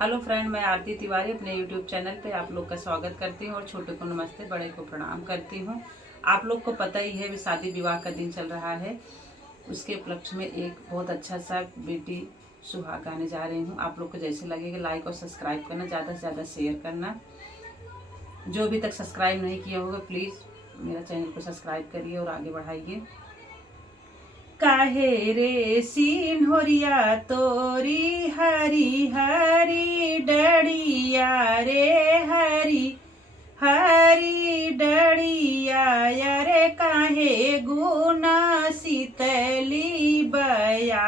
Hello friend, मैं आरती तिवारी अपने YouTube channel पे आप लोग का स्वागत करती हूँ और छोटे को नमस्ते, बड़े को प्रणाम करती हूँ। आप लोग को पता ही है, शादी विवाह का दिन चल रहा है। उसके उपलक्ष्य में एक बहुत अच्छा सा बेटी सुहाग गाने जा रही हूँ। आप लोग को जैसे लगेगा लाइक और सब्सक्राइब करना, ज़्यादा से ज़्यादा शेयर करना। जो अभी तक सब्सक्राइब नहीं किया होगा प्लीज़ मेरा चैनल को सब्सक्राइब करिए और आगे बढ़ाइए। काहे रे सिन्होरिया तोरी हरी हरी डड़िया रे हरी हरी डड़िया यारे काहे गुना शीतली बया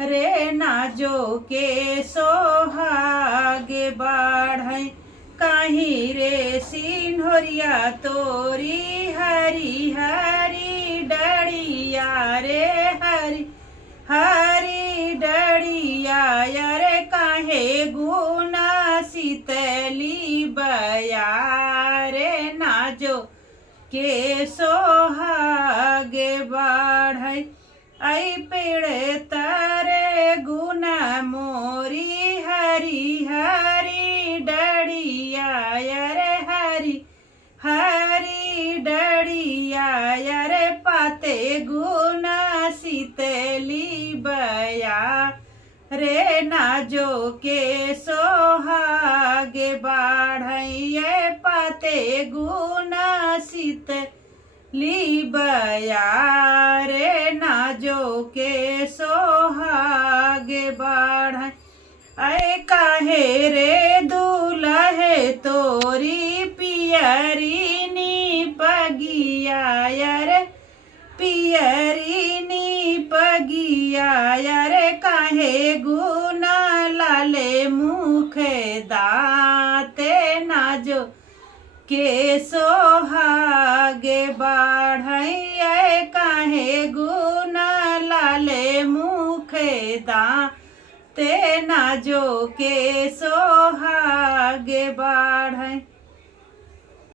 रे नाजो के सोहागे बाढ़ काहीं रे सिन्होरिया तोरी हरी हरी डड़िया रे हरी हरी डड़िया यारे काहे गुना शीतली बया रे नाजो के सोहागे बाढ़ आई पेड़ तारे गुना मोरी हरी हरी डड़िया यारे हरी हरी डड़िया यारे पाते गुना शीतली बया रे नाजो के सोहागे बाढ़े पाते गुना शीतली बया रे नाजो के सोहागे बाढ़ आए काहे रे दूल्हे तोरी पियरी नी पगिया यारे पियरी नी पगिया यारे काहे गुना लाले मुख दाते नाजो के सोहागे बाढ़े काहे गुना लाले मुख दाते नाजो के सोहागे बाढ़।